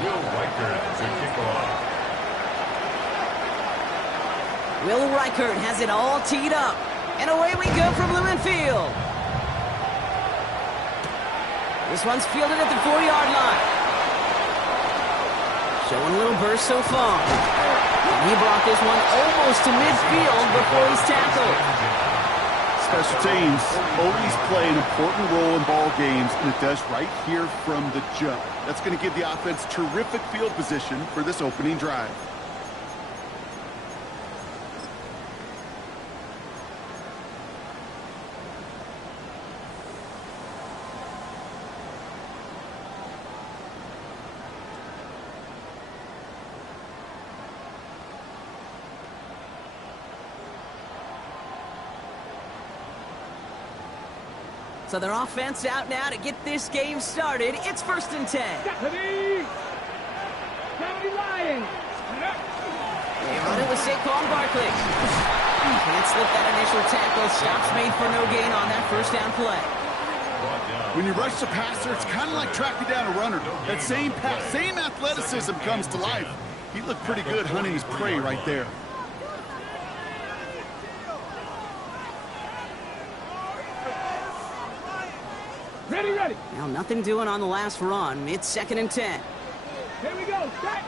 Will Reichert to kick off. Will Reichert has it all teed up. And away we go from Lumen Field. This one's fielded at the 4-yard line. Showing a little burst so far. And he brought this one almost to midfield before he's tackled. Special teams always play an important role in ball games, and it does right here from the jump. That's going to give the offense terrific field position for this opening drive. So their offense out now to get this game started. It's 1st and 10. Deputy Lions. They run it with Saquon Barkley. Can't slip that initial tackle. Stops made for no gain on that first down play. When you rush the passer, it's kind of like tracking down a runner. That same pass, same athleticism comes to life. He looked pretty good hunting his prey right there. Ready. Now nothing doing on the last run. It's 2nd and 10. Here we go. Set.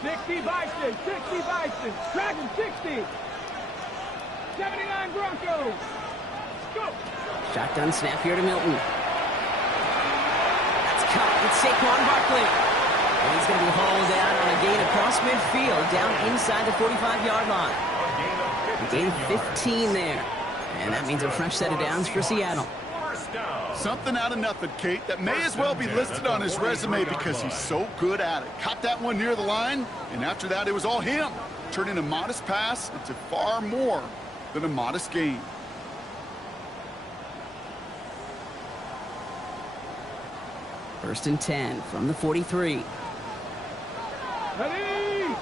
60 Bison. 60 Bison. Dragon 60. 79 Broncos. Go. Shotgun snap here to Milton. That's caught. It's Saquon Barkley. And he's going to be hauled out on a gain across midfield, down inside the 45-yard line. A gain 15 there. And that means a fresh set of downs for Seattle. Something out of nothing, Kate, that may as well be listed on his resume because he's so good at it. Caught that one near the line, and after that, it was all him. Turning a modest pass into far more than a modest gain. First and 10 from the 43. Ready.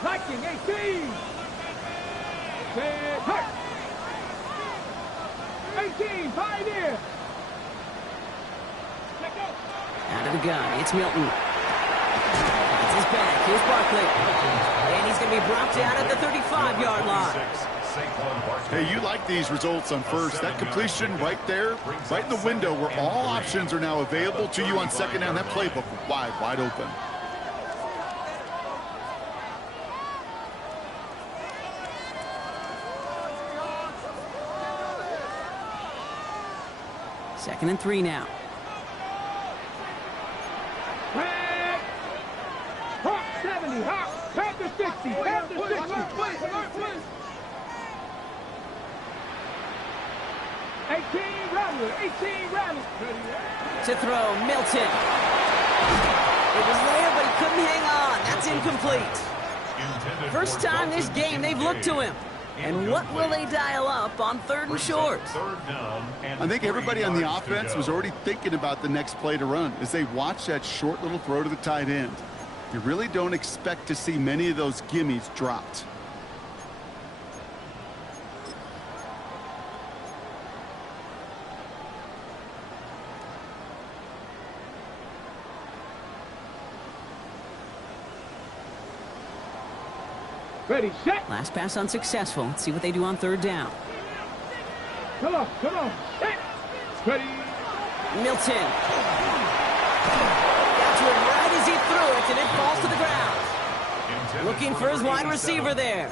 Viking 18. Set. Hurt. 18, Pioneer. Let go. Out of the gun, it's Milton. That's his back. Here's Barkley. And he's going to be brought down at the 35-yard line. Hey, you like these results on first. That completion right there, right in the window where all options are now available to you on second down. That playbook wide open. Second and 3 now. Red. Hawk 70. Hawk. Panther 60. Panther 60. 18 Rattler. 18 Rattler. To throw, Milton. It was there, but he couldn't hang on. That's incomplete. First time this game they've looked to him. And what will they dial up on 3rd and short? I think everybody on the offense was already thinking about the next play to run as they watch that short little throw to the tight end. You really don't expect to see many of those gimmies dropped. Ready, set. Last pass unsuccessful. Let's see what they do on 3rd down. Come on. Set. Ready. Milton. Got to it right as he threw it, and it falls to the ground. Looking for his wide receiver there.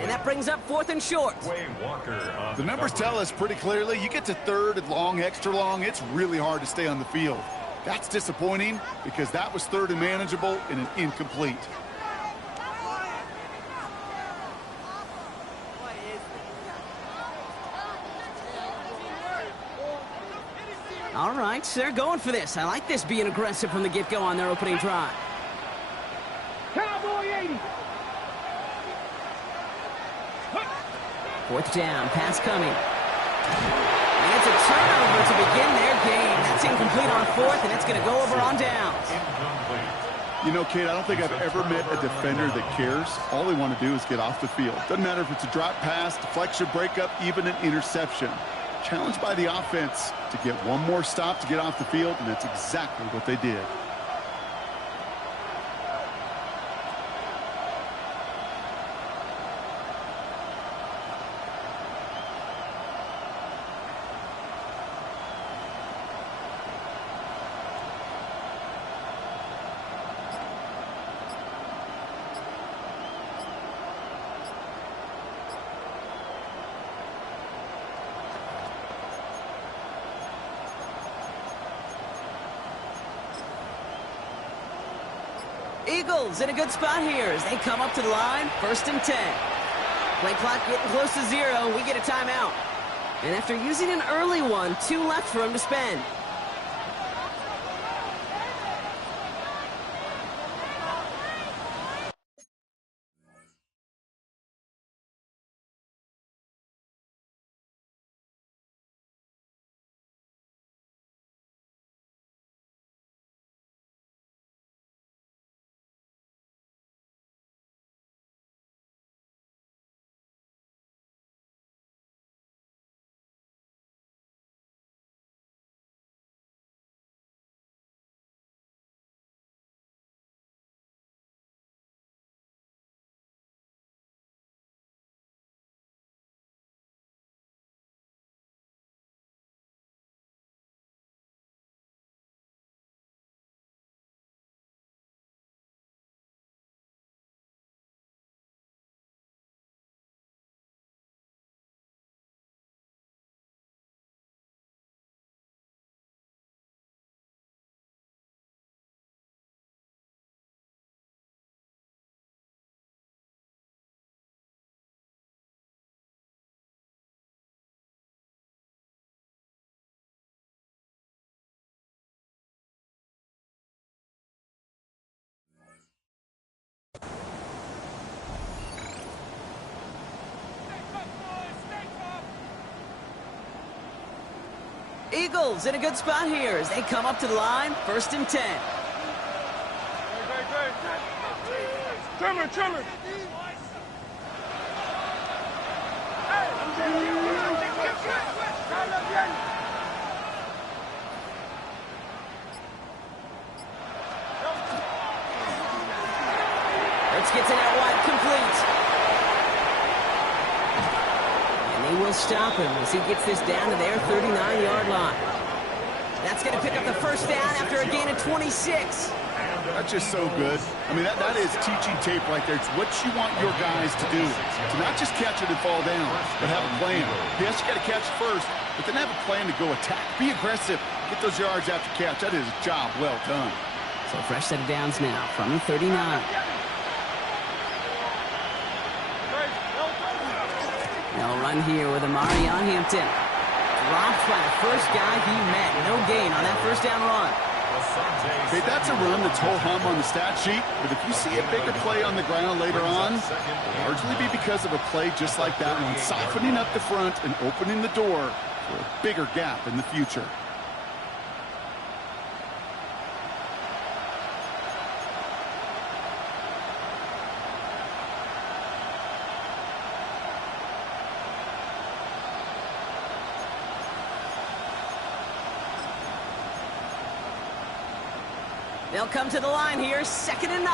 And that brings up 4th and short. The numbers tell us pretty clearly, you get to 3rd and long, extra long, it's really hard to stay on the field. That's disappointing because that was 3rd and manageable and an incomplete. All right, they're going for this. I like this being aggressive from the get-go on their opening drive. Cowboy 80. 4th down, pass coming. And it's a turnover to begin their game. That's incomplete on 4th, and it's going to go over on downs. You know, Kate, I don't think I've ever met a defender that cares. All they want to do is get off the field. Doesn't matter if it's a drop pass, deflection, breakup, even an interception. Challenged by the offense to get one more stop to get off the field, and that's exactly what they did. Eagles in a good spot here as they come up to the line, 1st and 10. Play clock getting close to 0. We get a timeout. And after using an early one, 2 left for him to spend. Eagles in a good spot here as they come up to the line, 1st and 10. Trimmer. Hurts gets it out wide, complete. And they will stop him as he gets this down to their 39-yard line. That's going to pick up the 1st down after a gain of 26. That's just so good. I mean, that is teaching tape right there. It's what you want your guys to do. To not just catch it and fall down, but have a plan. Yes, you got to catch it first, but then have a plan to go attack. Be aggressive. Get those yards after catch. That is a job well done. So fresh set of downs now from the 39. They'll run here with Amarion Hampton. Dropped by the first guy he met. No gain on that 1st down run. Hey, that's a run that's ho-hum on the stat sheet, but if you see a bigger play on the ground later on, it'll largely be because of a play just like that one, softening up the front and opening the door for a bigger gap in the future. They'll come to the line here, 2nd and 9.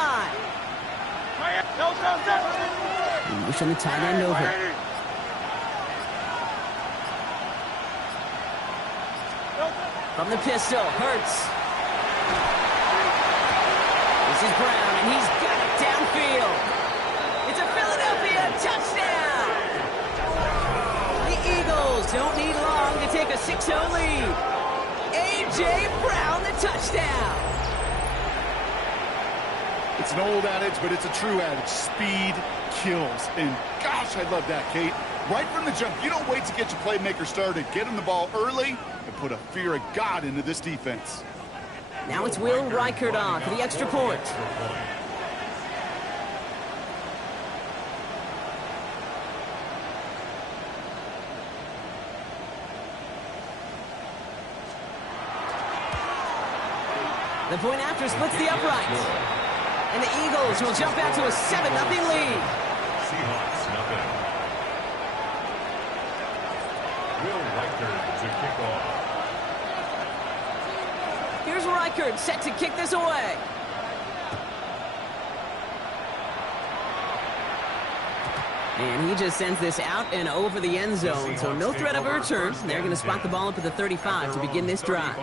Motion the tight end over. From the pistol, Hurts. This is Brown, and he's got it downfield. It's a Philadelphia touchdown! The Eagles don't need long to take a 6-0 lead. A.J. Brown, the touchdown. It's an old adage, but it's a true adage. Speed kills. And gosh, I love that, Kate. Right from the jump, you don't wait to get your playmaker started. Get him the ball early and put a fear of God into this defense. Now it's Will Reichert on for the extra point. The point after splits the upright. And the Eagles will jump out to a 7-0 lead. Seahawks, nothing. Will Reichert to kick off. Here's Reichert set to kick this away. And he just sends this out and over the end zone, so no threat of a return. They're going to spot the ball up at the 35 to begin this drive.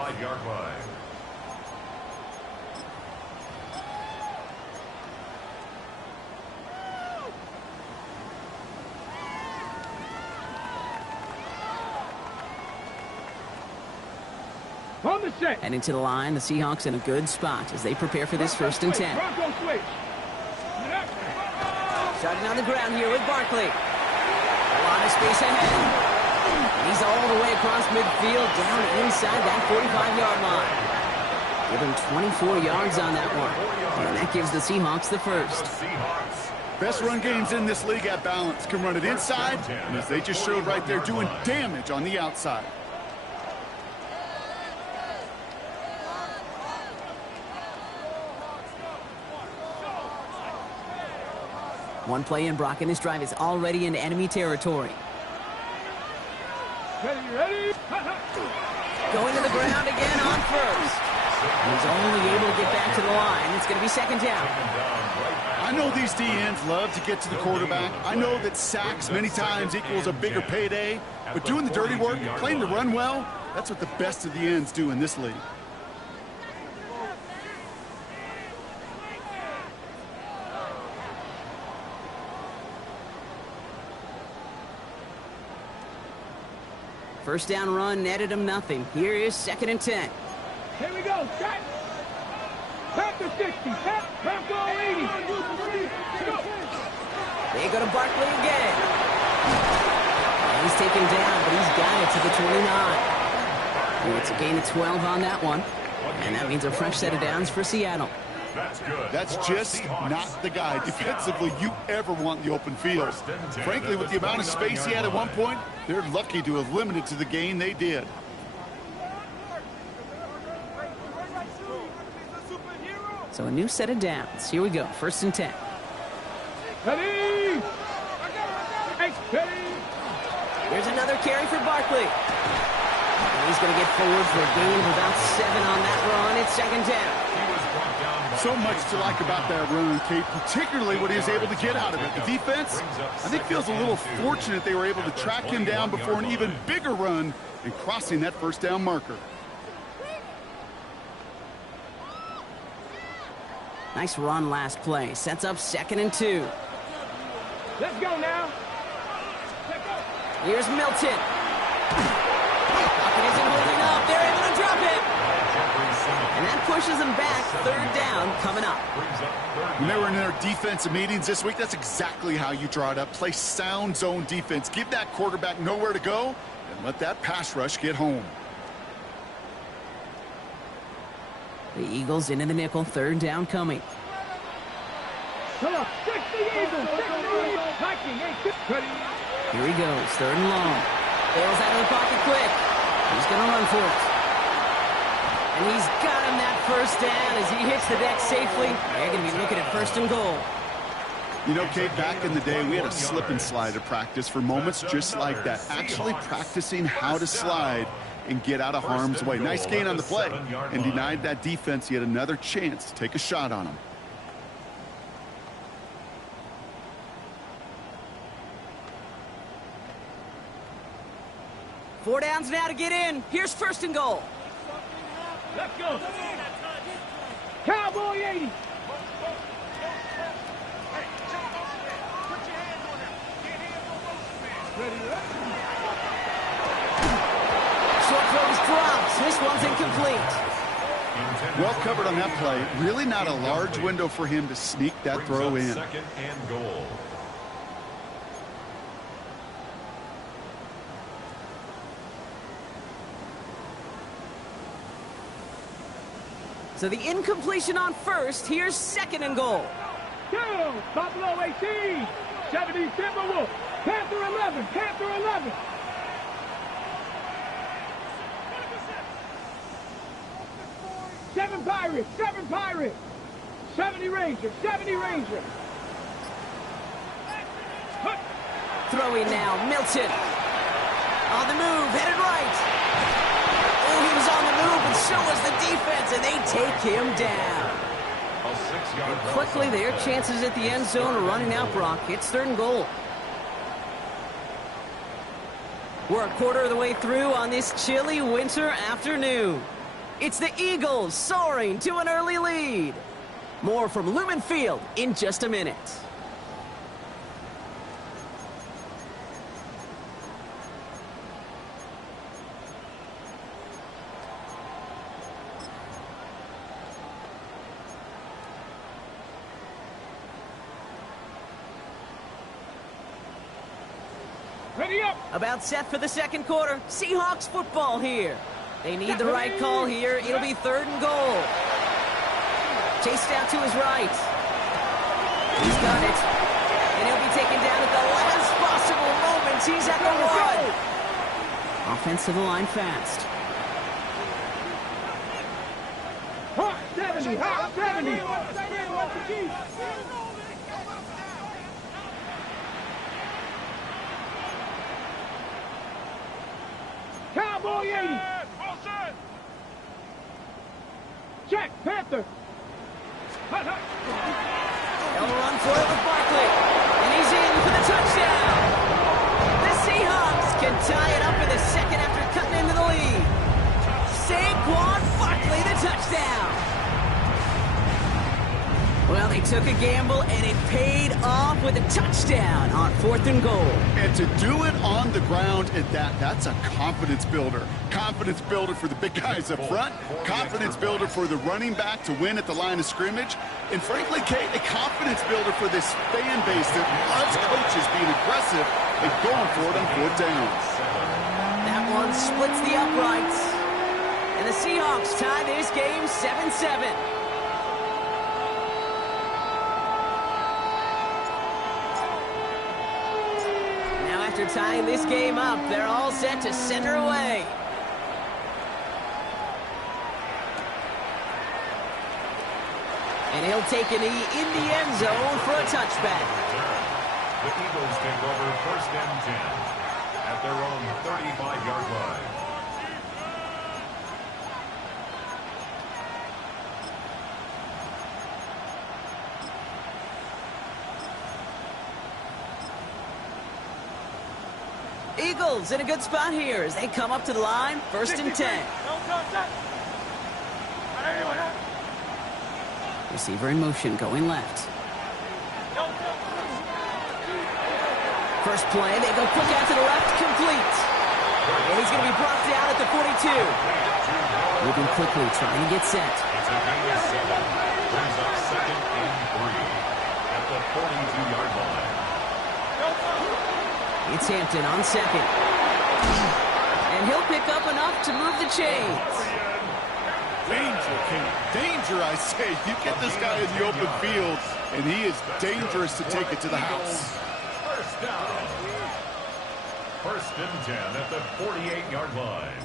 On the set. And into the line, the Seahawks in a good spot as they prepare for this 1st and 10. Bronco switch. Starting on the ground here with Barkley. A lot of space ahead. He's all the way across midfield, down inside that 45-yard line. Give him 24 yards on that one. And that gives the Seahawks the first. Best run games in this league at balance. Can run it inside, and as they just showed right there, doing damage on the outside. One play in, Brock, and this drive is already in enemy territory. Ready? Going to the ground again on first. He's only able to get back to the line. It's going to be 2nd down. I know these DNs love to get to the quarterback. I know that sacks many times equals a bigger payday. But doing the dirty work, playing the run well, that's what the best of the ends do in this league. First down run netted him nothing. Here is 2nd and 10. Here we go. Set. Panther 60. Set. Bronco 80. Go. They go to Barkley again. And he's taken down, but he's got it to the 29. It's a gain of 12 on that one. And that means a fresh set of downs for Seattle. That's just not the guy defensively you ever want in the open field. Frankly, with the amount of space he had at one point, they're lucky to have limited to the gain they did. So a new set of downs. Here we go. 1st and 10. Ready. Ready. Here's another carry for Barkley. And he's going to get forward for a gain of about 7 on that run. It's 2nd down. So much to like about that run, Kate, particularly what he was able to get out of it. The defense, I think, feels a little fortunate they were able to track him down before an even bigger run and crossing that 1st down marker. Nice run last play. Sets up 2nd and 2. Let's go now. Here's Milton. Pocket isn't holding up. They're able to drop it. And that pushes them back. 3rd down coming up. When they were in their defensive meetings this week, that's exactly how you draw it up. Play sound zone defense. Give that quarterback nowhere to go and let that pass rush get home. The Eagles into the nickel. 3rd down coming. Come on. 60 Eagles. 60 Eagles. Ready. Here he goes. 3rd and long. Bails out of the pocket quick. He's going to run for it. And he's got him that 1st down as he hits the deck safely. They're going to be looking at 1st and goal. You know, Kate, back in the day, we had a slip and slide at practice for moments just like that. Actually practicing how to slide and get out of harm's way. Nice gain on the play and denied that defense yet another chance to take a shot on him. Four downs now to get in. Here's 1st and goal. Let's go. Cowboy 80. Short throws dropped. This one's incomplete. Well covered on that play. Really not a large window for him to sneak that throw in. 2nd and goal. So the incompletion on 1st. Here's 2nd and goal. Go. Buffalo 18. 70 Timberwolves. Panther 11. Panther 11. Seven Pirates. 7 Pirates. 70 Rangers. 70 Rangers. Throwing now. Milton. On the move. Headed right. Oh, he was on the move, and so was the defense, and they take him down. And quickly, their chances at the end zone are running out, Brock. It's 3rd and goal. We're a quarter of the way through on this chilly winter afternoon. It's the Eagles soaring to an early lead. More from Lumen Field in just a minute. Ready up. About set for the second quarter. Seahawks football here. They need the right call here. It'll be 3rd and goal. Chased out to his right. He's got it. And he'll be taken down at the last possible moment. He's at the 1. Offensive line fast. Hot 70, hot 70. Cowboy 80. Check, Panther. Hot, hot. They'll run for it with Barkley. And he's in for the touchdown. The Seahawks can tie it up in the second after cutting into the lead. Saquon Barkley, the touchdown. Well, they took a gamble, and it paid off with a touchdown on 4th and goal. And to do it on the ground at that's a confidence builder. Confidence builder for the big guys up front. Confidence builder for the running back to win at the line of scrimmage. And frankly, Kate, a confidence builder for this fan base that loves coaches being aggressive and going for it on 4th down. That one splits the uprights. And the Seahawks tie this game 7-7. After tying this game up, they're all set to center away. And he'll take a knee in the end zone for a touchback. The Eagles take over 1st and 10 at their own 35-yard line. Eagles in a good spot here as they come up to the line, 1st and 10. Receiver in motion, going left. First play, they go quick out to the left, complete. And he's going to be brought down at the 42. Moving quickly, trying to get set. It's a gain of 7. Brings up 2nd and 3 at the 42-yard line. It's Hampton on 2nd. And he'll pick up enough to move the chains. Danger, King. Danger, I say. You get this guy in the open field, and he is dangerous to take it to the house. 1st down. 1st and 10 at the 48-yard line.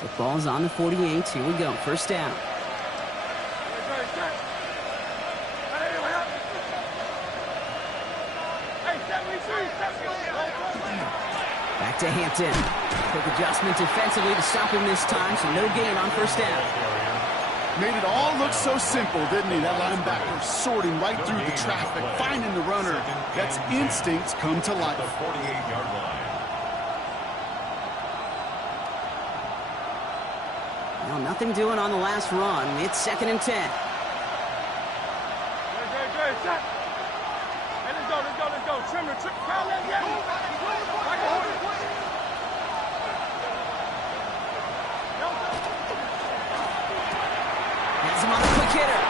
Football's on the 48. Here we go. 1st down. Back to Hampton. Quick adjustment defensively to stop him this time, so no gain on 1st down. Made it all look so simple, didn't he? That linebacker sorting right through the traffic, finding the runner. That's instincts come to life. The 48-yard line. Well, nothing doing on the last run. It's 2nd and 10. Let's go. Trimmer, crowd, let's get him. Has him on a quick hitter.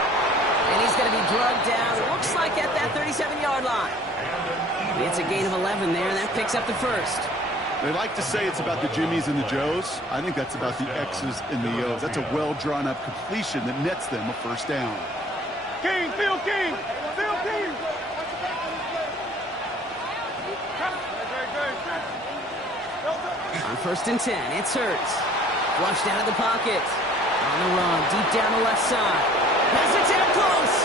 And he's going to be drugged down. Looks like at that 37-yard line. It's a gain of 11 there, and that picks up the 1st. They like to say it's about the Jimmies and the Joes. I think that's about the X's and the O's. That's a well-drawn-up completion that nets them a 1st down. King, Phil King. On 1st and 10, it's Hurts. Flushed out of the pocket. On the run, deep down the left side. Has it down close.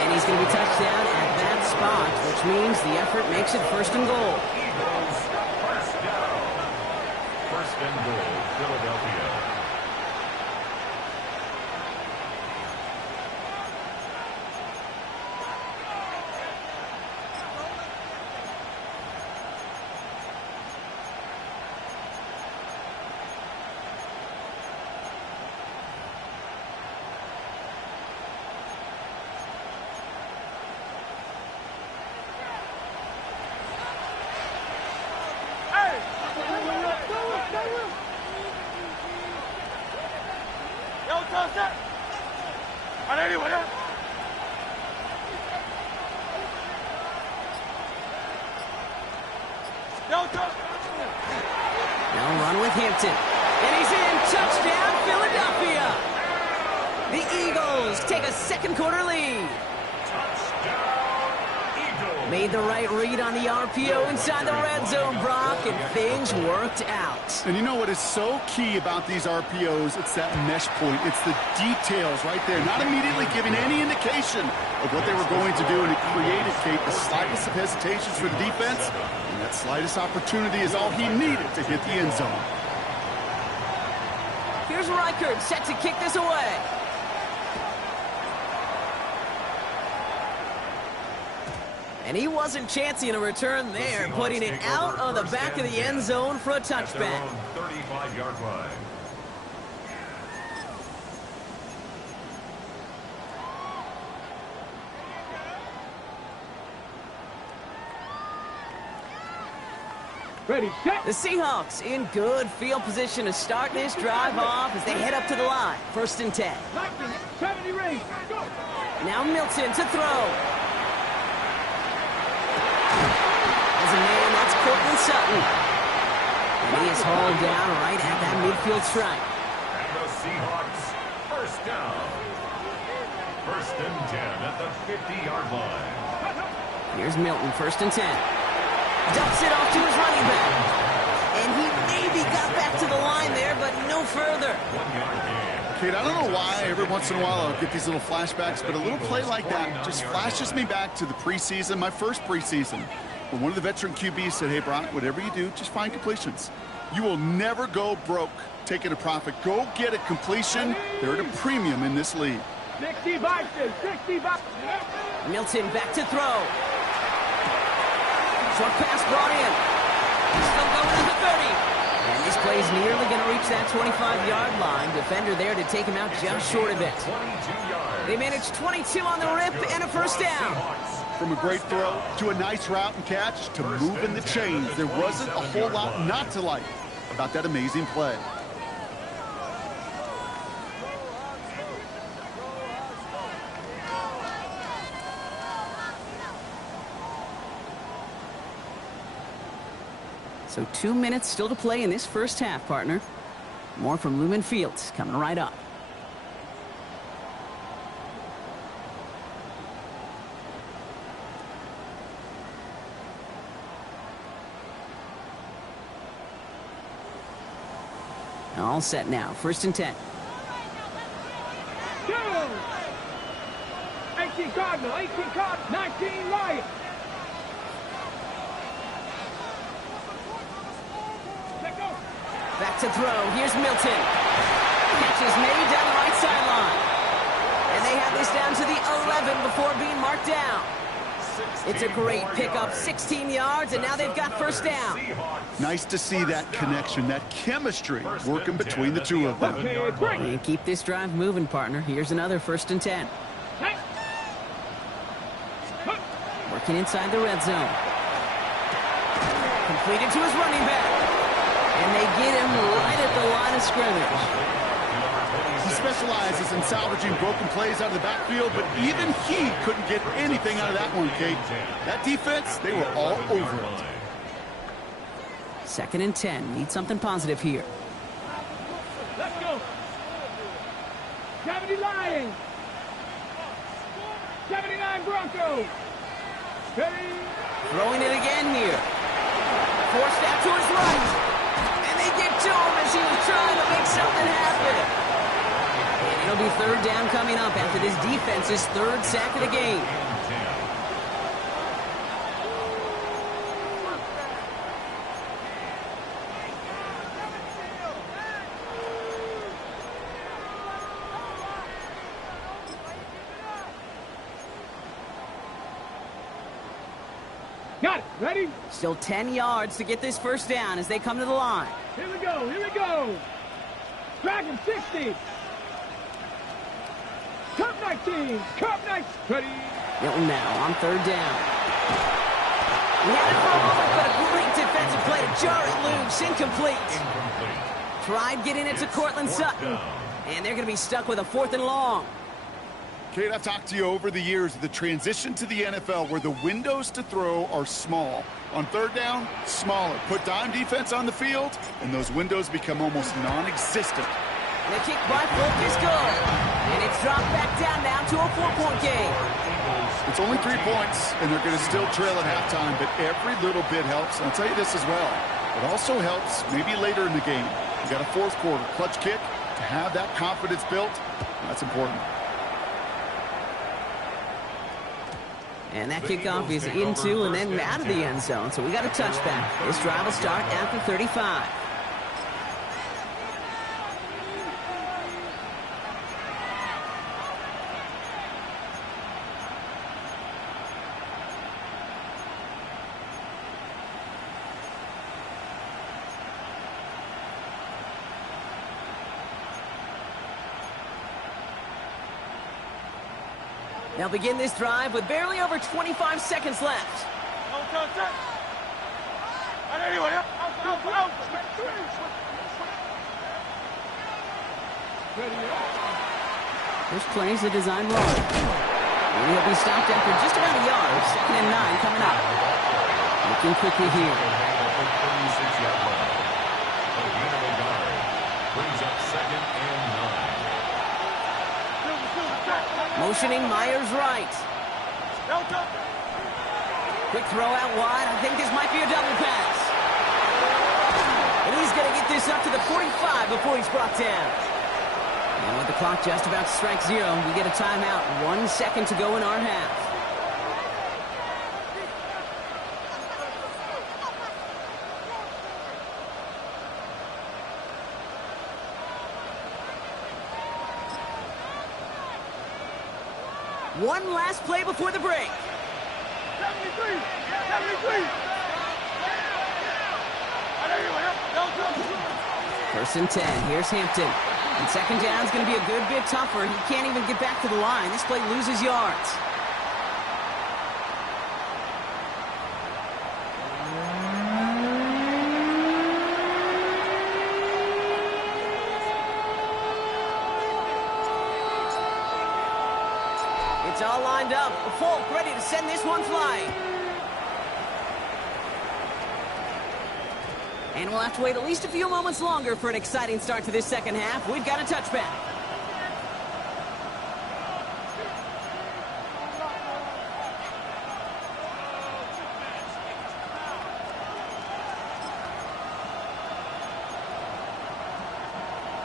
And he's going to be touched down at that spot, which means the effort makes it 1st and goal. Eagles 1st down. 1st and goal, Philadelphia. Now run with Hampton. And he's in. Touchdown, Philadelphia. The Eagles take a second quarter lead. Made the right read on the RPO inside the red zone, Brock, and things worked out. And you know what is so key about these RPOs? It's that mesh point. It's the details right there. Not immediately giving any indication of what they were going to do, and it created, Kate, the slightest of hesitations for the defense. And that slightest opportunity is all he needed to hit the end zone. Here's Reichert set to kick this away. And he wasn't chancing a return there, putting it out on the back of the end zone for a touchback. 35-yard line. Ready, set. The Seahawks in good field position to start this drive off as they head up to the line. 1st and 10. 70 range. Go. Now Milton to throw. As a man, that's Cortland Sutton. And he is hauled down right at that midfield stripe. And the Seahawks, first down. 1st and 10 at the 50-yard line. Here's Milton, 1st and 10. Dumps it off to his running back. And he maybe got back to the line there, but no further. 1-yard gain. Kate, I don't know why every once in a while I'll get these little flashbacks, but a little play like that just flashes me back to the preseason, my first preseason. When one of the veteran QBs said, hey, Brock, whatever you do, just find completions. You will never go broke taking a profit. Go get a completion. They're at a premium in this league. 60 Bison, 60 Bison. Milton back to throw. Short pass brought in. Still going to the 30. And this play is nearly going to reach that 25-yard line. Defender there to take him out just short of it. 22 yards. They managed 22 on the rip and a 1st down. From a great throw to a nice route and catch to moving the chains, there wasn't a whole lot not to like about that amazing play. So 2 minutes still to play in this first half, partner. More from Lumen Fields coming right up. All set now. 1st and 10. Go! 18 Cardinal, 18 Cardinal, 19 Lion. Let go. Back to throw. Here's Milton. Catch is made down the right sideline. And they have this down to the 11 before being marked down. It's a great pickup. 16 yards, and now they've got 1st down. Nice to see that connection, that chemistry working between the two of them. Okay, break. And keep this drive moving, partner. Here's another 1st and 10. Hey. Working inside the red zone. Completed to his running back. And they get him right at the line of scrimmage. He specializes in salvaging broken plays out of the backfield, but even he couldn't get anything out of that one, Kate. That defense, they were all over it. 2nd and 10. Need something positive here. Let's go. 70 Lions. 79 Broncos. Ready. Throwing it again here. Forced out to his right. And they get to him as he was trying to make something happen. And it'll be 3rd down coming up after this defense's 3rd sack of the game. Got it. Ready? Still 10 yards to get this 1st down as they come to the line. Here we go. Here we go. Dragon 60. Cup 19. Cup 19. Ready. Milton now on 3rd down. He had it for a moment, but a great defensive play to jar it loose. Incomplete. Tried getting it to Cortland Sutton. And they're going to be stuck with a 4th and long. Kate, I've talked to you over the years of the transition to the NFL where the windows to throw are small. On third down, smaller. Put dime defense on the field, and those windows become almost non-existent. The kick by Folk is good. And it's dropped back down now to a 4-point game. It's only 3 points, and they're going to still trail at halftime, but every little bit helps. And I'll tell you this as well. It also helps maybe later in the game. You got a fourth quarter clutch kick. To have that confidence built, that's important. And that kickoff is into and then out of the end zone. So we got a touchback. This drive will start after 35. They'll begin this drive with barely over 25 seconds left. First plays the design run. And he'll be stopped after just about a yard. 2nd and 9 coming up. Looking quickly here. Brings up 2nd and 9. Motioning Myers right. Quick throw out wide. I think this might be a double pass. And he's going to get this up to the 45 before he's brought down. And with the clock just about to strike 0, we get a timeout. 1 second to go in our half. One last play before the break. 73! 73! 1st and 10. Here's Hampton. And 2nd down is going to be a good bit tougher. He can't even get back to the line. This play loses yards. It's all lined up. Folk ready to send this one flying. And we'll have to wait at least a few moments longer for an exciting start to this second half. We've got a touchback.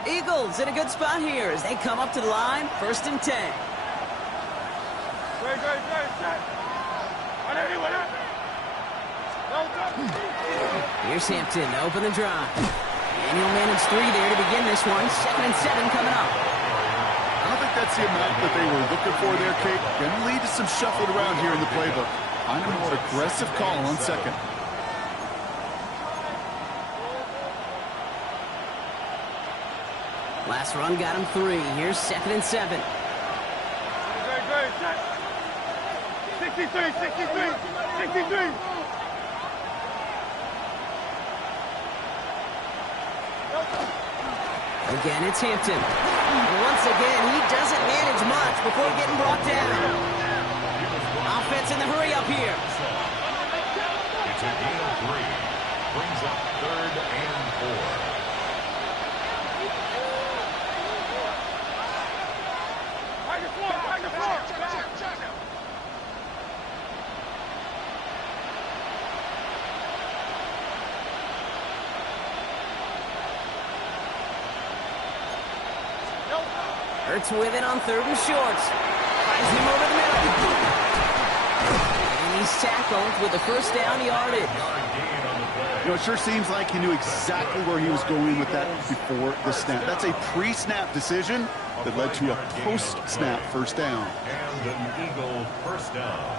Eagles in a good spot here as they come up to the line. 1st and 10. Here's Hampton to open the drive. And he'll manage 3 there to begin this one. 2nd and 7 coming up. I don't think that's the amount that they were looking for there, Kate. Going to lead to some shuffled around here in the playbook. Find a more aggressive call on 2nd. Last run got him 3. Here's 2nd and 7. 63! 63! 63! Again, it's Hampton. And once again, he doesn't manage much before getting brought down. Offense in the hurry up here. It's a gain of 3. Brings up 3rd and 4. Hurts with it on 3rd and short. Finds him over the middle. And he's tackled with the 1st down yardage. You know, it sure seems like he knew exactly where he was going with that before the snap. That's a pre-snap decision that led to a post-snap 1st down. And an Eagle 1st down.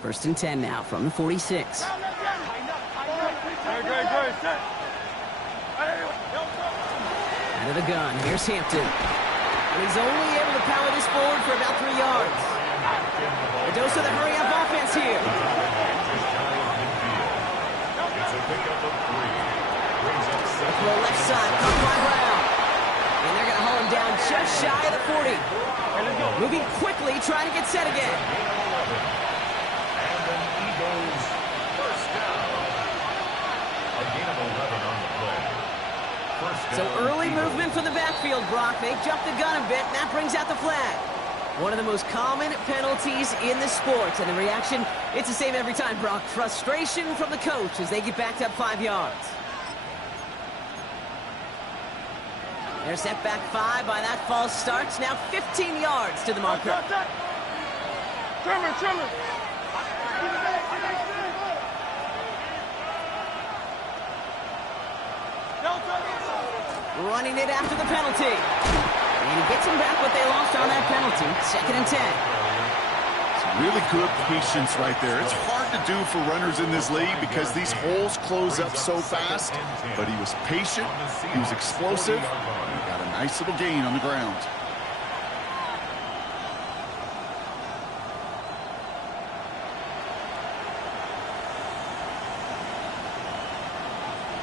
First and 10 now from the 46. Out of the gun, here's Hampton. And he's only able to power this forward for about 3 yards. A dose of the hurry-up offense here. pickup of 3. Brings up The throw left side, caught by Brown. And they're going to haul him down just shy of the 40. Moving quickly, trying to get set again. And an Eagles first down. A gain of 11 on the play. First down. So early movement for the backfield, Brock. They jumped the gun a bit, and that brings out the flag. One of the most common penalties in the sport. And the reaction, it's the same every time, Brock. Frustration from the coach as they get backed up 5 yards. They're set back 5 by that false start. Now 15 yards to the marker. Trimmer. Running it after the penalty. And he gets him back what they lost on that penalty. 2nd and 10. Really good patience right there. It's hard to do for runners in this league because these holes close up so fast. But he was patient, he was explosive, and he got a nice little gain on the ground.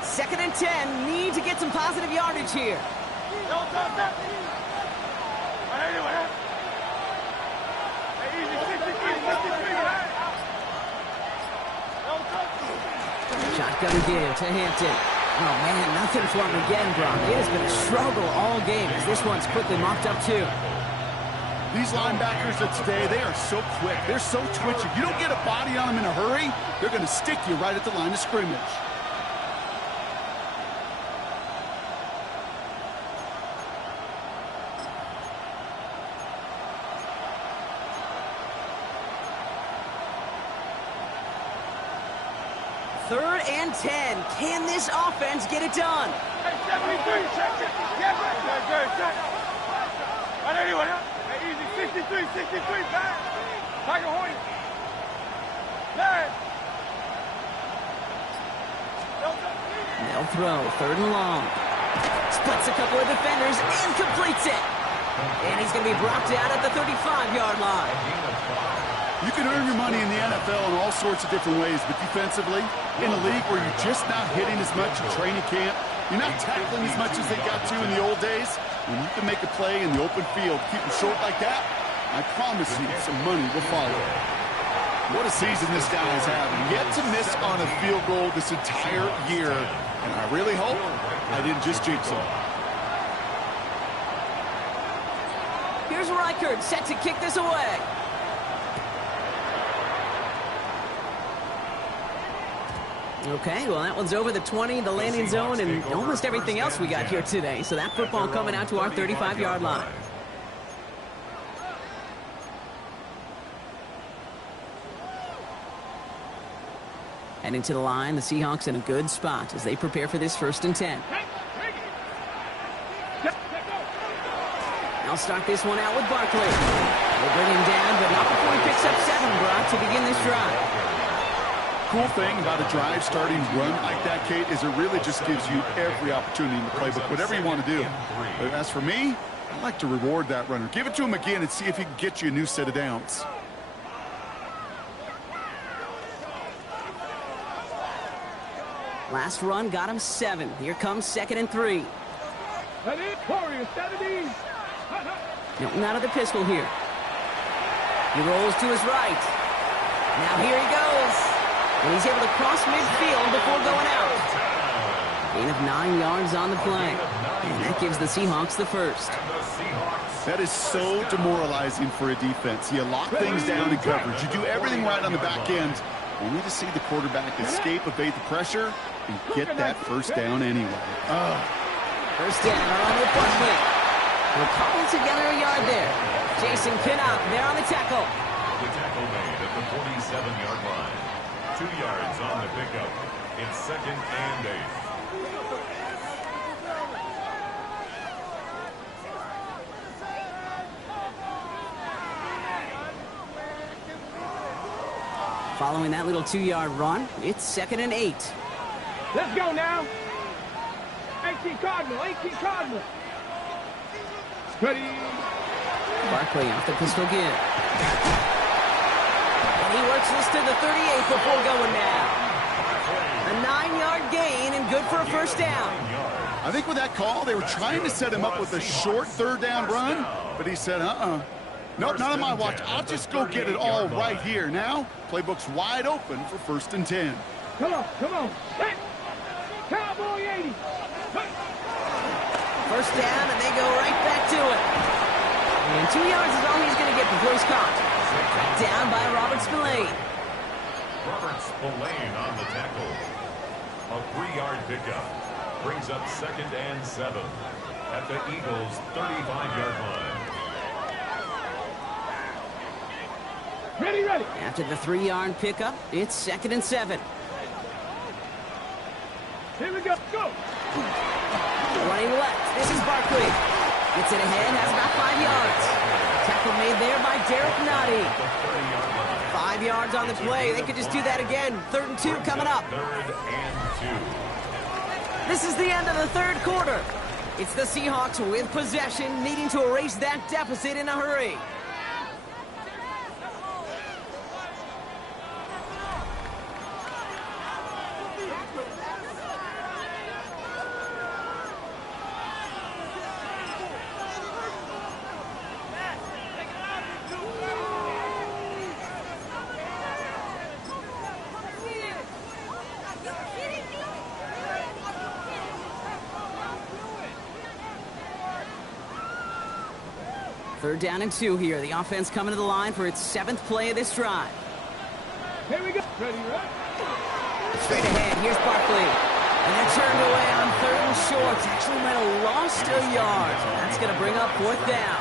Second and 10. Need to get some positive yardage here. Shotgun give to Hampton. Oh, man, nothing for him again, Brock. It has been a struggle all game as this one's quickly mopped up, too. These linebackers of today, they are so quick. They're so twitchy. You don't get a body on them in a hurry, they're going to stick you right at the line of scrimmage. Third and 10. Can this offense get it done? Hey, 73, check. Yeah, good. Right anyway, easy, 63, back. Tiger Hornet. Last. They'll throw. 3rd and long. Splits a couple of defenders and completes it. And he's going to be brought down at the 35-yard line. You can earn your money in the NFL in all sorts of different ways, but defensively, in a league where you're just not hitting as much in training camp, you're not tackling as much as they got to in the old days, when you can make a play in the open field, keep them short like that, I promise you some money will follow. What a season this guy is having. Yet to miss on a field goal this entire year, and I really hope I didn't just jinx him. Here's Reichert set to kick this away. Okay, well, that one's over the 20, the landing zone, and almost everything else we got here today. So that football coming out to our 35-yard line. Heading to the line, the Seahawks in a good spot as they prepare for this 1st and 10. They'll start this one out with Barkley. They bring him down, but not before he picks up 7, Brock, to begin this drive. Cool thing about a drive starting run like that, Kate, is it really just gives you every opportunity in the playbook, whatever you want to do. But as for me, I like to reward that runner. Give it to him again and see if he can get you a new set of downs. Last run got him 7. Here comes 2nd and 3. That is Corey, 70. Milton out of the pistol here. He rolls to his right. Now here he goes. And he's able to cross midfield before going out. Gain of 9 yards on the play. And that gives the Seahawks the first. That is so demoralizing for a defense. You lock things down in coverage. You do everything right on the back end, only to see the quarterback escape, evade the pressure, and get that first down anyway. First down on with Barkley. We're calling together a yard there. Jason Pinnock there on the tackle. The tackle made at the 47-yard line. 2 yards on the pickup. It's 2nd and 8. Following that little 2-yard run, it's 2nd and 8. Let's go now. 18 Cardinal. Ready. Barkley off the pistol give. And he works this to the 38 before going now. A A 9-yard gain and good for a first down. I think with that call, they were trying to set him up with a short third down run, but he said, nope, not on my watch. I'll just go get it all right here. Now, playbook's wide open for 1st and 10. Come on. Hey. Cowboy 80. First down, and they go right back to it. And 2 yards is all he's going to get before he's caught. Down by Robert Spillane. Robert Spillane on the tackle. A 3-yard pickup. Brings up 2nd and 7 at the Eagles' 35-yard line. Ready. After the 3-yard pickup, it's 2nd and 7. Here we go. Running left. This is Barkley. Gets it ahead, has about 5 yards. Tackle made there by Derek Nottie. 5 yards on the play. They could just do that again. 3rd and 2 coming up. 3rd and 2. This is the end of the 3rd quarter. It's the Seahawks with possession, needing to erase that deficit in a hurry. Third down and 2 here. The offense coming to the line for its 7th play of this drive. Here we go. Ready. Straight ahead. Here's Barkley. And they're turned away on 3rd and short. Actually might have lost a yard. That's going to bring up 4th down.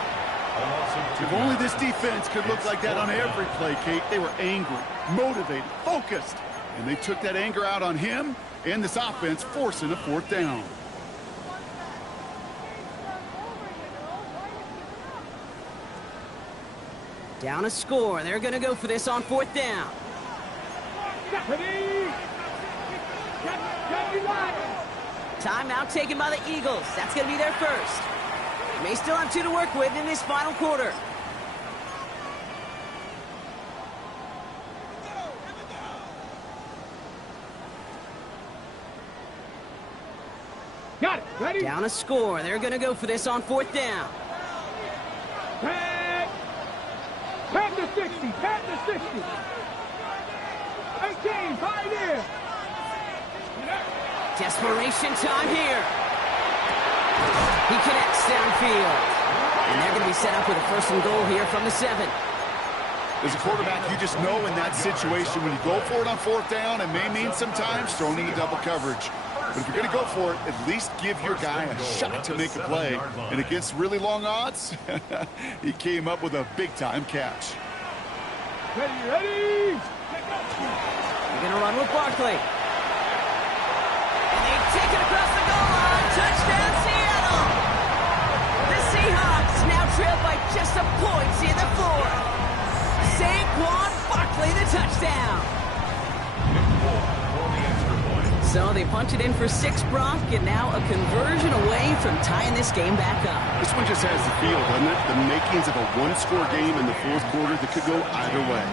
If only this defense could look like that on every play, Kate. They were angry, motivated, focused. And they took that anger out on him and this offense, forcing a 4th down. Down a score. They're going to go for this on 4th down. Timeout taken by the Eagles. That's going to be their first. May still have 2 to work with in this final quarter. Got it. Ready. Down a score. They're going to go for this on 4th down. Pat the 60. 18, right there. Desperation time here. He connects downfield. And they're going to be set up with a 1st and goal here from the 7. As a quarterback, you just know in that situation when you go for it on 4th down, it may mean sometimes throwing into double coverage. But if you're going to go for it, at least give your guy a shot to make a play. And against really long odds, he came up with a big-time catch. Ready. They're going to run with Barkley. And they take it across the goal line. Touchdown, Seattle. The Seahawks now trail by just a point in the 4th. Saquon Barkley, the touchdown. So they punch it in for 6, Brock, and now a conversion away from tying this game back up. This one just has the feel, doesn't it? The makings of a 1-score game in the 4th quarter that could go either way.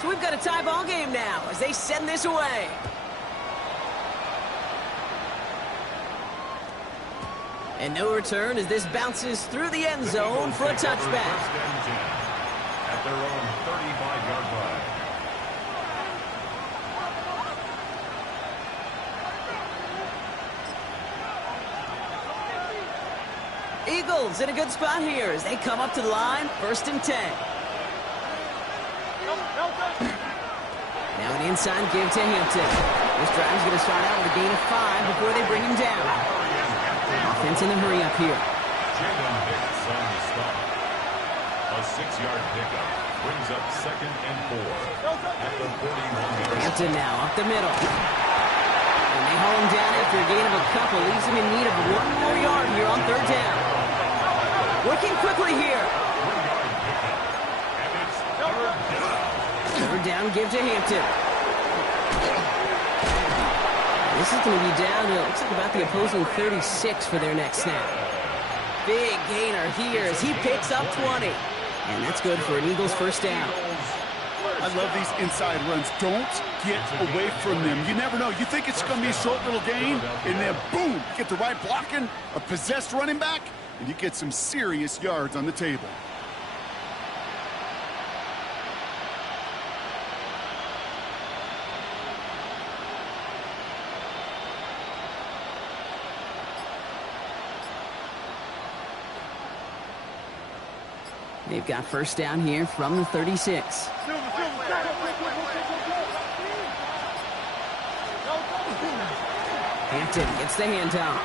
So we've got a tie ball game now as they send this away. And no return as this bounces through the end zone for a touchback. At their own 35-yard line. Eagles in a good spot here as they come up to the line, 1st and 10. Now an inside give to Hampton. This drive's going to start out with a gain of 5 before they bring him down. Offense in the hurry up here. Jalen Hicks on the stop. A 6-yard pickup. Brings up 2nd and 4 at the 41. Hampton now up the middle. And they haul him down after a gain of a couple. Leaves him in need of 1 more yard here on 3rd down. Working quickly here. 3rd down, give to Hampton. This is going to be down to, it looks like about the opposing 36 for their next snap. Big gainer here as he picks up 20. And that's good for an Eagles 1st down. I love these inside runs. Don't get away from them. You never know. You think it's going to be a short little gain, and then boom, get the right blocking, a possessed running back, and you get some serious yards on the table. They've got 1st down here from the 36. Hampton gets the handoff.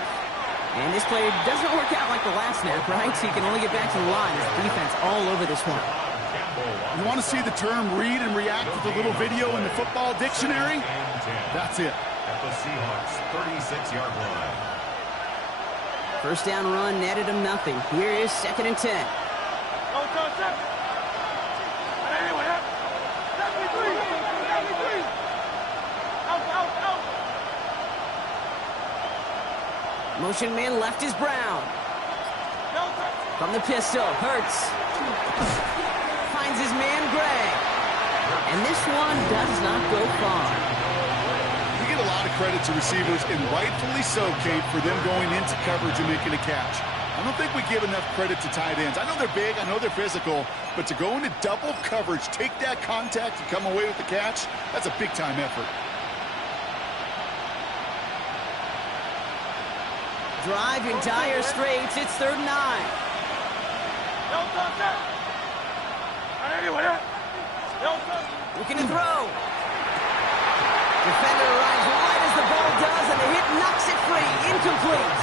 And this play doesn't work out like the last snap, right? So you can only get back to the line. There's defense all over this one. You want to see the term read and react with a little video in the football dictionary? That's it. At the Seahawks 36-yard line. 1st down run netted him nothing. Here is 2nd and 10. Motion man left is Brown. From the pistol, Hurts. Finds his man Gray. And this one does not go far. You get a lot of credit to receivers, and rightfully so, Kate, for them going into coverage and making a catch. I don't think we give enough credit to tight ends. I know they're big, I know they're physical, but to go into double coverage, take that contact and come away with the catch, that's a big-time effort. Drive in dire straits. It's 3rd and 9. Looking to throw. Defender arrives right as the ball does, and the hit knocks it free. Incomplete.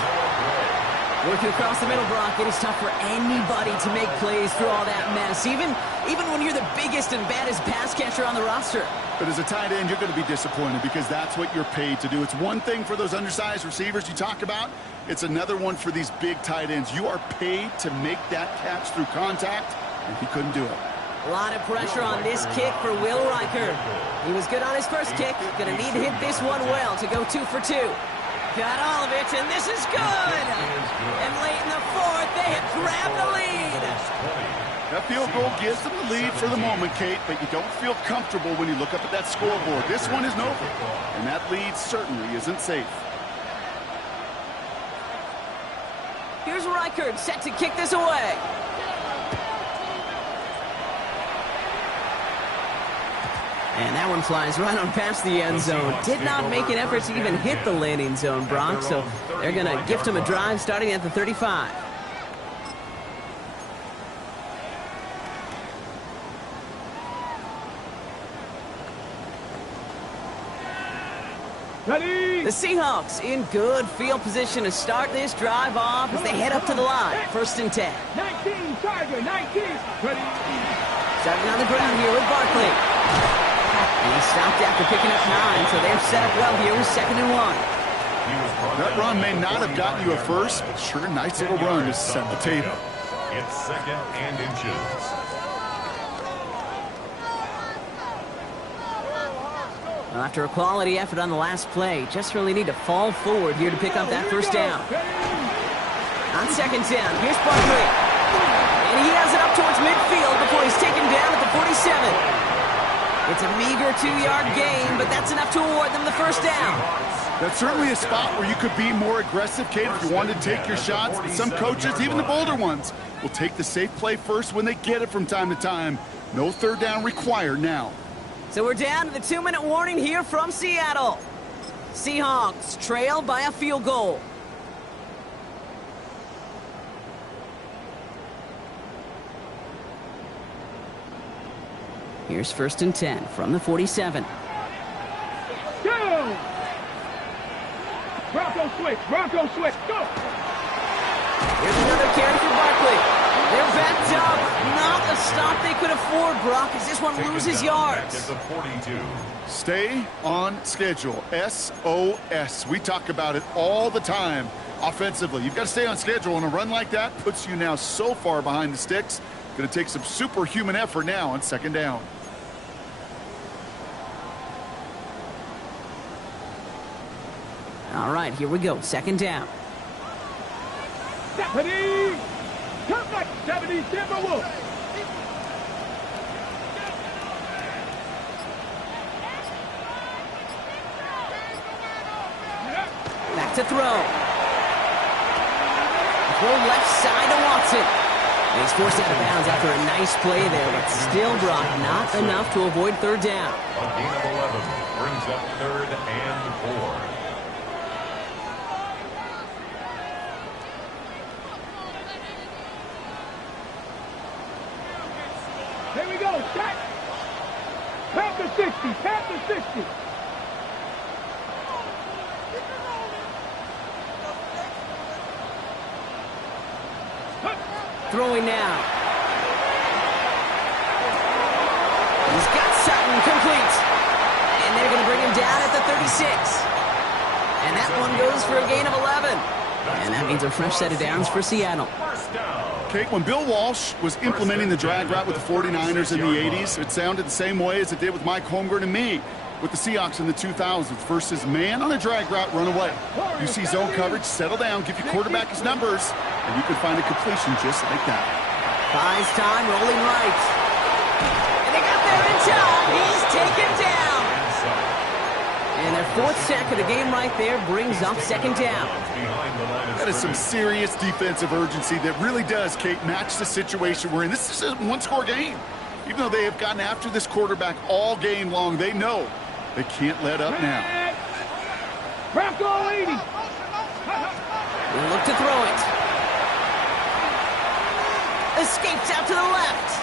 Working across the middle, Brock, it is tough for anybody to make plays through all that mess, even when you're the biggest and baddest pass catcher on the roster. But as a tight end, you're going to be disappointed because that's what you're paid to do. It's one thing for those undersized receivers you talk about. It's another one for these big tight ends. You are paid to make that catch through contact, and he couldn't do it. A lot of pressure on this kick for Will Riker. He was good on his first kick. Going to need to hit this one well to go 2 for 2. Got all of it, and this is good. And late in the 4th, they have grabbed the lead. That field goal gives them the lead for the moment, Kate, but you don't feel comfortable when you look up at that scoreboard. This one isn't over, and that lead certainly isn't safe. Here's Reichert set to kick this away. And that one flies right on past the end zone. Did not make an effort to even hit the landing zone, Brock, so they're going to gift him a drive starting at the 35. Ready? The Seahawks in good field position to start this drive off as they head up to the line. 1st and 10. 19, Tiger, 19. Ready? Starting on the ground here with Barkley. And he stopped after picking up 9, so they're set up well here with 2nd and 1. That run may not have gotten you a first, but sure, nice little run to set the table. It's 2nd and inches. Well, after a quality effort on the last play, just really need to fall forward here to pick up that 1st down. On 2nd down, here's Barkley. And he has it up towards midfield before he's taken down at the 47. It's a meager 2-yard gain, but that's enough to award them the 1st down. That's certainly a spot where you could be more aggressive, Kate, if you wanted to take your shots. But some coaches, even the bolder ones, will take the safe play first when they get it from time to time. No 3rd down required now. So we're down to the 2-minute warning here from Seattle. Seahawks trail by a field goal. Here's 1st and 10 from the 47. Go! Bronco switch, go! Here's another carry for Barkley. They're backed up. Not a stop they could afford, Brock, as this one loses yards. At the 42. Stay on schedule. SOS. We talk about it all the time offensively. You've got to stay on schedule, and a run like that puts you now so far behind the sticks. Going to take some superhuman effort now on second down. All right, here we go. Second down. 70! Come back, 70, Timberwolves! Back to throw. Throw left side to Watson. He's forced out of bounds after a nice play there, but still, Brock, not enough to avoid third down. A gain of 11 brings up third and 4. Here we go, Shaq! Panther 60, Panther 60! Throwing now. He's got Sutton complete. And they're going to bring him down at the 36. And that one goes for a gain of 11. And that means a fresh set of downs for Seattle. First down. Kate, when Bill Walsh was implementing the drag route with the 49ers in the 80s, it sounded the same way as it did with Mike Holmgren and me with the Seahawks in the 2000s versus man on a drag route, run away. You see zone coverage, settle down, give your quarterback his numbers, and you can find a completion just like that. Buys time, rolling right. And they got there in time. He's taken down. And their fourth sack of the game right there brings up second down. That is some serious defensive urgency that really does, Kate, match the situation we're in. This is a one-score game. Even though they have gotten after this quarterback all game long, they know they can't let up now. Bronco 80! They look to throw it. Escapes out to the left.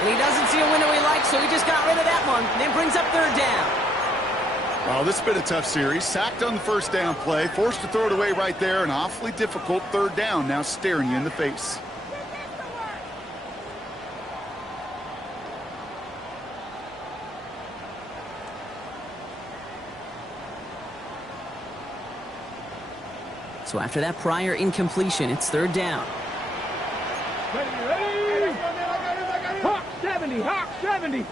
And he doesn't see a window he likes, so he just got rid of that one. Then brings up third down. Well, this has been a tough series. Sacked on the first down play, forced to throw it away right there. An awfully difficult third down now staring you in the face. So after that prior incompletion, it's third down. Ready? Hawk 70, Hawk 70!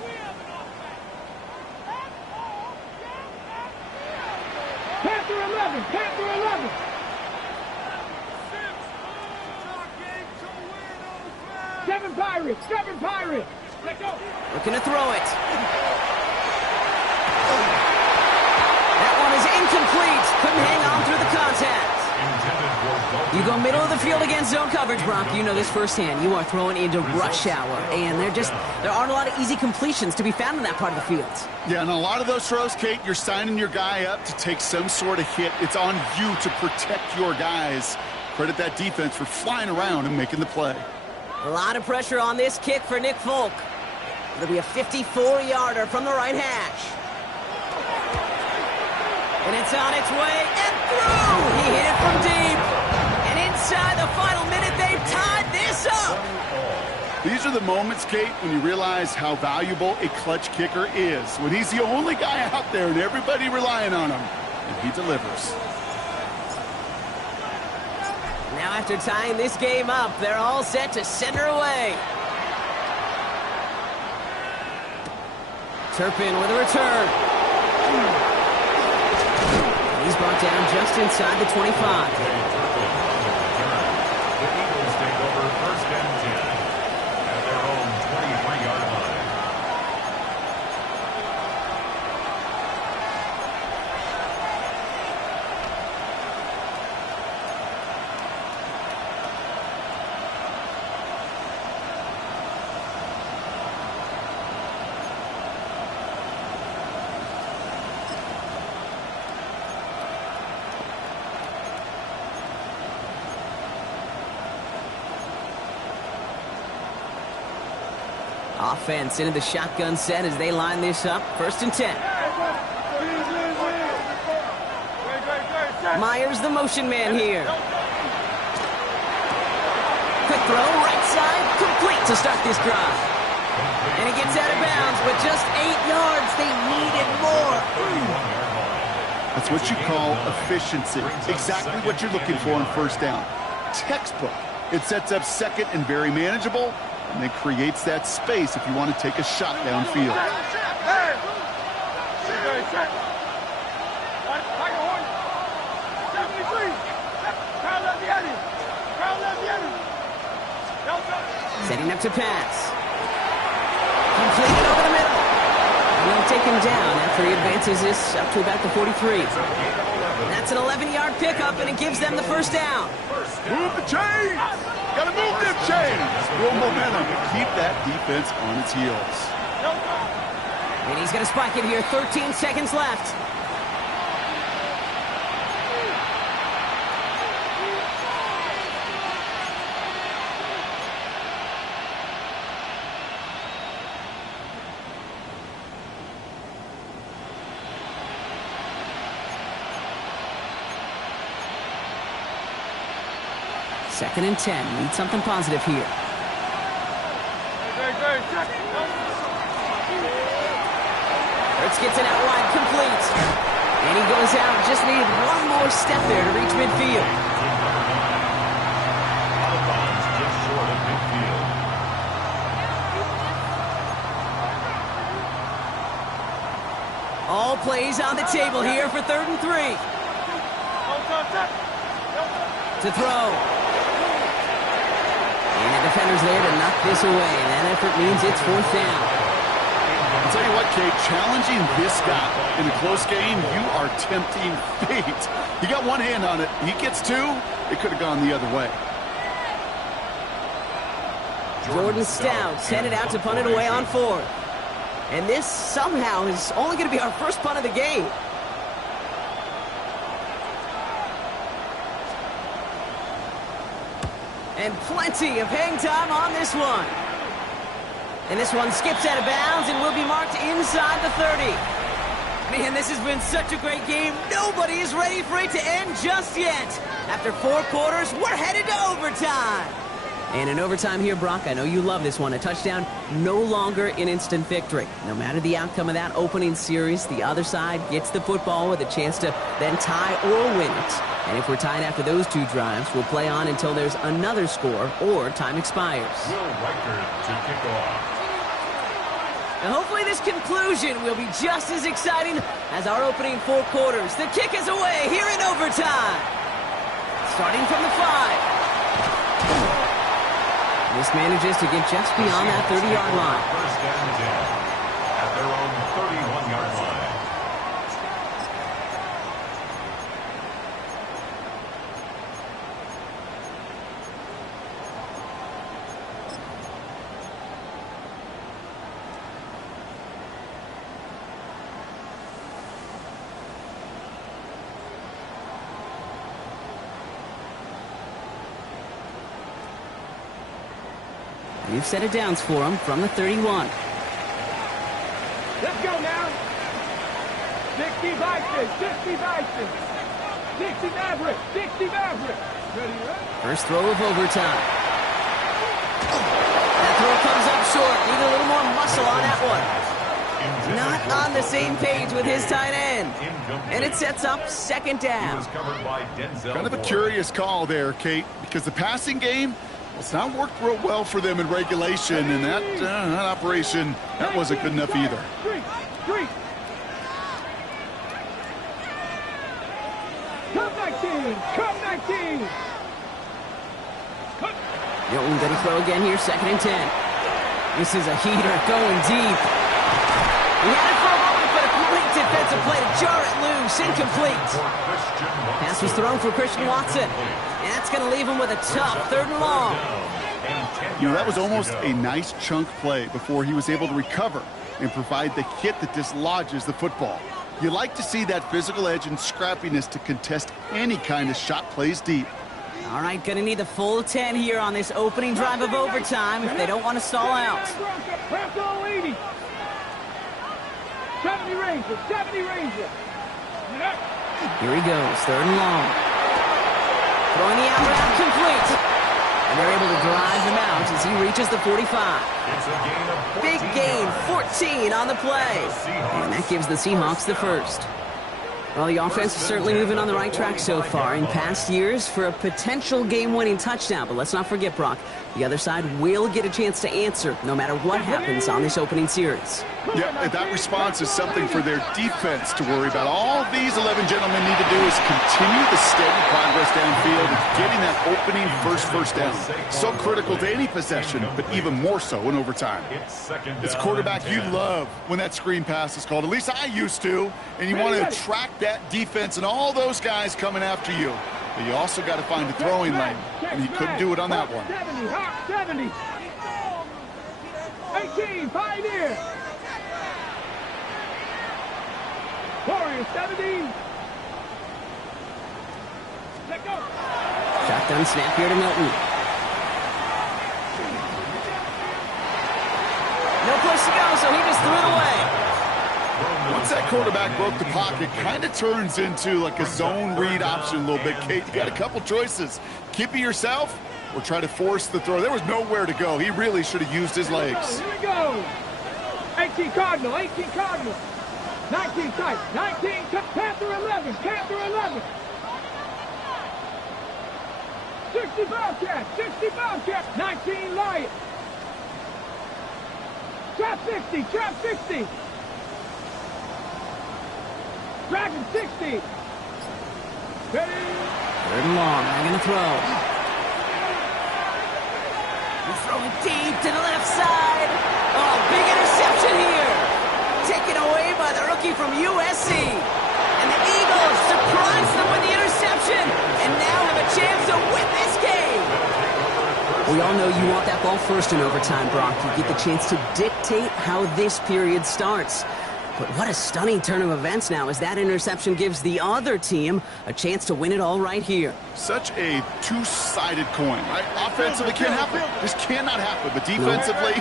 Panther 11, Panther 11! Seven Pirates, Seven Pirates! Let go! Looking to throw it. That one is incomplete. Couldn't hang on through the contact. You go middle of the field against zone coverage, Brock. You know this firsthand. You are throwing into rush hour, and there aren't a lot of easy completions to be found in that part of the field. Yeah, and a lot of those throws, Kate, you're signing your guy up to take some sort of hit. It's on you to protect your guys. Credit that defense for flying around and making the play. A lot of pressure on this kick for Nick Folk. It'll be a 54-yarder from the right hash. And it's on its way and through. He hit it from deep. And inside the final minute, they've tied this up. These are the moments, Kate, when you realize how valuable a clutch kicker is. When he's the only guy out there and everybody relying on him, and he delivers. Now after tying this game up, they're all set to center away. Turpin with a return. He's brought down just inside the 25. The Eagles take over first and 10 at their own 23-yard line. Offense into the shotgun set as they line this up. First and 10. Myers, the motion man here. Quick throw, right side, complete to start this drive. And he gets out of bounds with just 8 yards. They needed more. That's what you call efficiency. Exactly what you're looking for on first down. Textbook. It sets up second and very manageable, and then creates that space if you want to take a shot downfield. Setting up to pass. Completed over the middle. And they'll take him down after he advances this up to about the 43. That's an 11-yard pickup, and it gives them the first down. Move the chains! Gotta move them chains! Real momentum to keep that defense on its heels. And he's going to spike it here. 13 seconds left. Second and 10. Need something positive here. Hurts gets it out wide, complete. And he goes out. Just needed one more step there to reach midfield. Out of bounds, just short of midfield. All plays on the table here for 3rd and 3. To throw. And the defender's there to knock this away. And that effort means it's 4th down. I'll tell you what, Kate, challenging this guy in a close game, you are tempting fate. He got one hand on it. He gets 2. It could have gone the other way. Jordan Stout's headed out to punt it away on 4th. And this somehow is only going to be our first punt of the game. And plenty of hang time on this one. And this one skips out of bounds and will be marked inside the 30. Man, this has been such a great game. Nobody is ready for it to end just yet. After 4 quarters, we're headed to overtime. And in overtime here, Brock, I know you love this one. A touchdown, no longer an instant victory. No matter the outcome of that opening series, the other side gets the football with a chance to then tie or win it. And if we're tied after those 2 drives, we'll play on until there's another score or time expires. Will Reichard to kick off. Now hopefully this conclusion will be just as exciting as our opening 4 quarters. The kick is away here in overtime. Starting from the 5. This manages to get just beyond that 30-yard line. First down 10 at their own 31-yard line. You've set it downs for him from the 31. Let's go now. 60 Vikings, 60 Vikings. 60 Mavericks, 60 Mavericks. Ready, right? First throw of overtime. That throw comes up short. Need a little more muscle on that one. Not on the same page with his tight end. And it sets up 2nd down. Kind of a curious call there, Kate, because the passing game, it's not worked real well for them in regulation, and that operation, that wasn't good enough either. Street. Come 19. Milton going to throw again here, 2nd and 10. This is a heater going deep. He had it for a moment, but a complete defensive play to jar it loose, incomplete. Pass was thrown for Christian Watson. And that's going to leave him with a tough 3rd and long. You know, that was almost a nice chunk play before he was able to recover and provide the hit that dislodges the football. You like to see that physical edge and scrappiness to contest any kind of shot plays deep. All right, going to need the full 10 here on this opening drive of overtime if they don't want to stall out. Bronco 80. 70 Ranger. Here he goes, 3rd and long. Throwing the out route complete. And they're able to drive him out as he reaches the 45. It's a gain of 14 Big gain, yards. 14 on the play. And that gives the Seahawks the first. Well, the offense is certainly moving on the right track so far in past years for a potential game-winning touchdown. But let's not forget, Brock, the other side will get a chance to answer no matter what happens on this opening series. Yeah, and that response is something for their defense to worry about. All these 11 gentlemen need to do is continue the steady progress downfield and getting that opening first down. So critical to any possession, but even more so in overtime. It's quarterback you love when that screen pass is called. At least I used to. And you want to attract that defense and all those guys coming after you. But you also got to find a throwing lane, and he couldn't do it on that one. 70, 18, Pioneer. Warriors, 70. Let go. Shotgun snap here to Milton. No place to go, so he just threw it away. Once that quarterback broke the pocket, kind of turns into like a zone read option a little bit, Kate. You got a couple choices. Keep it yourself or try to force the throw. There was nowhere to go. He really should have used his legs. Here we go. 18 Cardinal, 18 Cardinal. 19 tight, 19, Panther 11, Panther 11. 60 Bobcat, 19 Lion. Trap 60. Dragon 60. Ready? 3rd and long, they're going to throw. He's throwing deep to the left side. Oh, big interception here. Taken away by the rookie from USC. And the Eagles surprise them with the interception and now have a chance to win this game. We all know you want that ball first in overtime, Brock. You get the chance to dictate how this period starts. But what a stunning turn of events now as that interception gives the other team a chance to win it all right here. Such a two-sided coin, right? Offensively can't happen. This cannot happen. But defensively,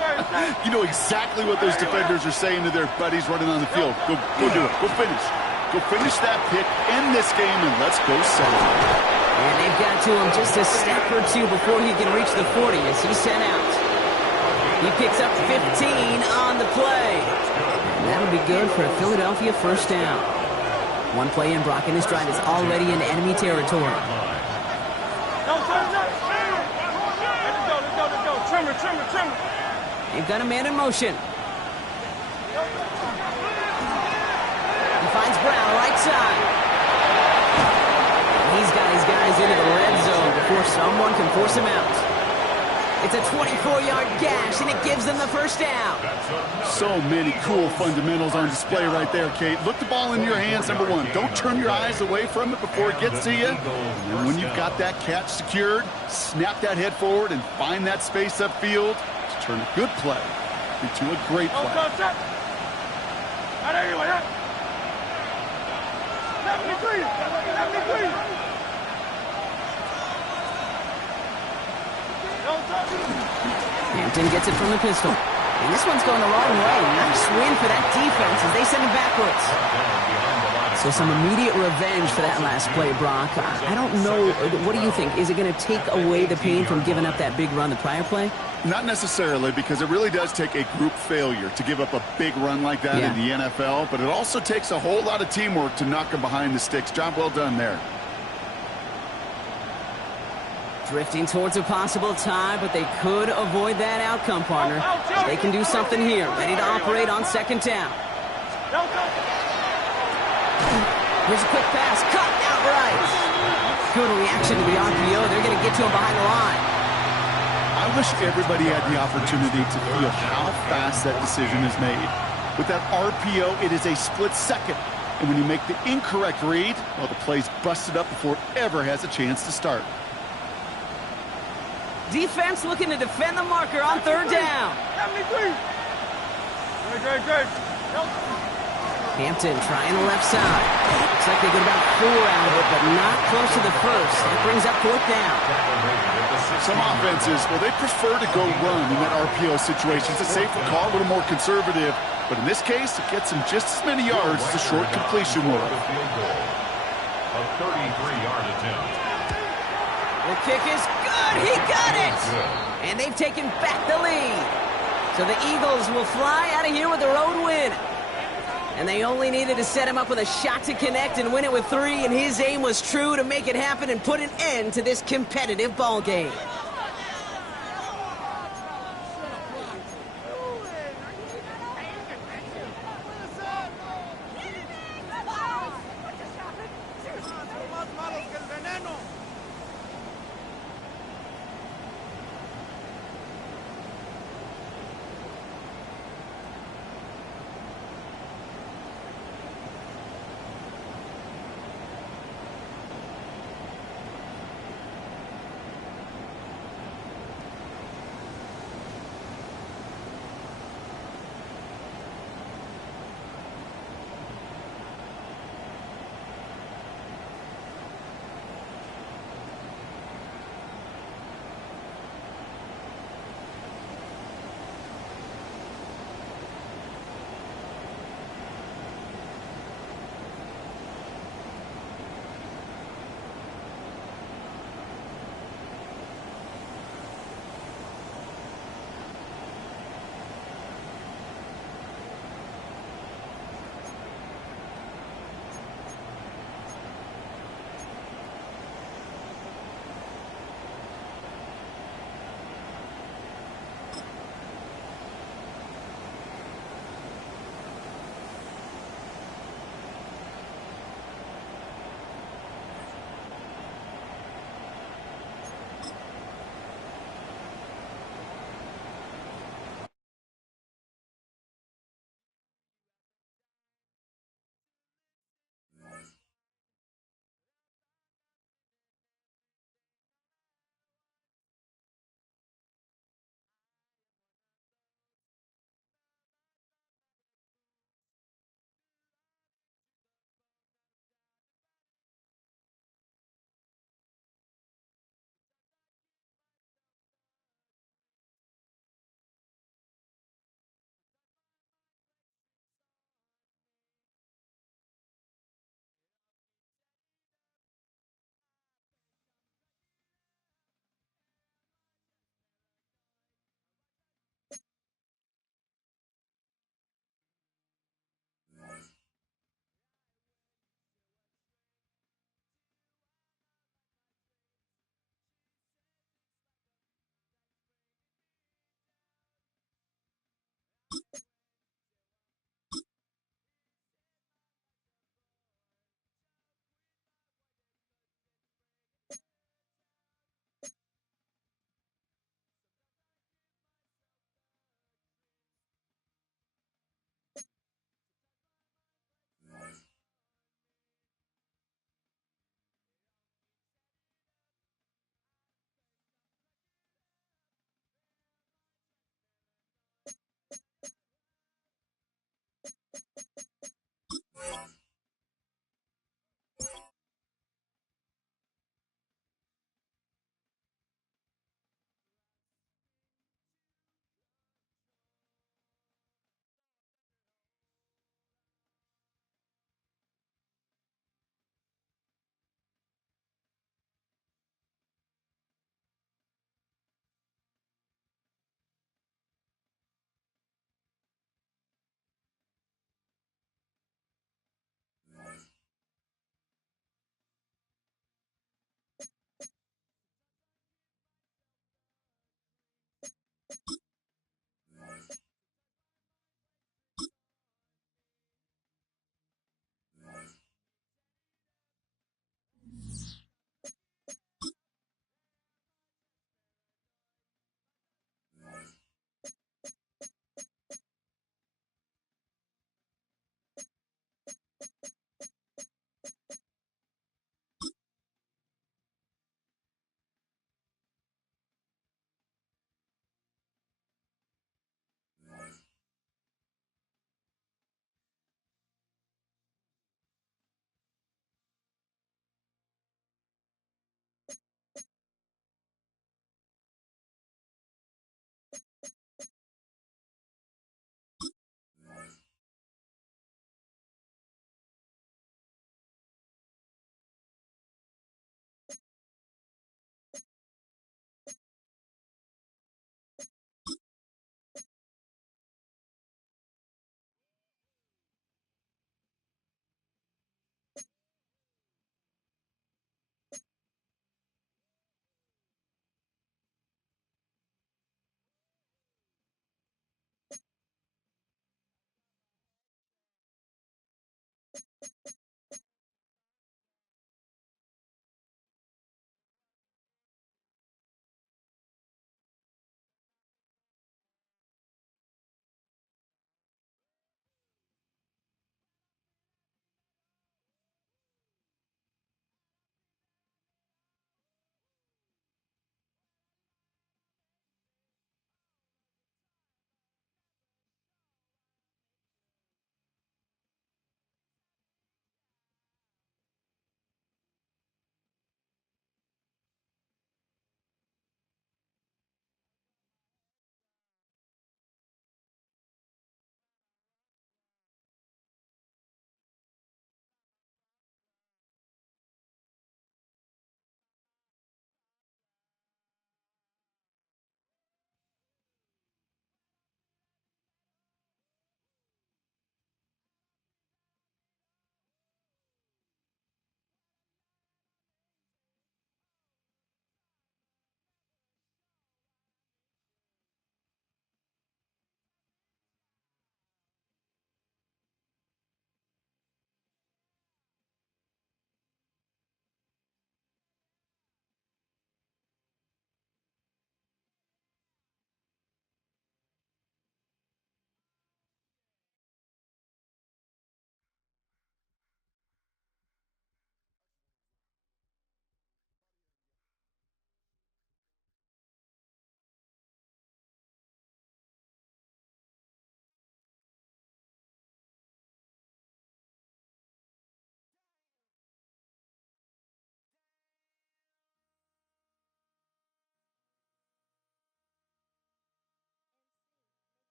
you know exactly what those defenders are saying to their buddies running on the field. Go do it. Go finish. Go finish that pick, end this game, and let's go settle. And they've got to him just a step or two before he can reach the 40 as he's sent out. He picks up 15 on the play. That'll be good for a Philadelphia first down. One play in, Brock, and his drive is already in enemy territory. Let's go. Trimmer. They've got a man in motion. He finds Brown, right side. He's got his guys into the red zone before someone can force him out. It's a 24-yard gash, and it gives them the first down. So many cool fundamentals on display right there, Kate. Look the ball in your hands, number one. Don't turn your eyes away from it before it gets to you. And then when you've got that catch secured, snap that head forward and find that space upfield to turn a good play into a great play. 73. Hampton gets it from the pistol. And this one's going the wrong way. Nice win for that defense as they send it backwards. So some immediate revenge for that last play, Brock. I don't know. What do you think? Is it going to take away the pain from giving up that big run the prior play? Not necessarily, because it really does take a group failure to give up a big run like that in the NFL. But it also takes a whole lot of teamwork to knock them behind the sticks. Job well done there. Drifting towards a possible tie, but they could avoid that outcome, partner. They can do something here. Ready to operate on second down. Here's a quick pass. Cut outright. Good reaction to the RPO. They're going to get to him behind the line. I wish everybody had the opportunity to feel how fast that decision is made. With that RPO, it is a split second. And when you make the incorrect read, well, the play's busted up before it ever has a chance to start. Defense looking to defend the marker on third down. 73. Great. Hampton trying the left side. Looks like they get about 4 out of it, but not close to the first. That brings up fourth down. Some offenses, well, they prefer to go run in that RPO situation. It's a safer call, a little more conservative. But in this case, it gets them just as many yards as a short completion will. 33-yard attempt. The kick is good. He got it. And they've taken back the lead. So the Eagles will fly out of here with the road win. And they only needed to set him up with a shot to connect and win it with 3, and his aim was true to make it happen and put an end to this competitive ball game.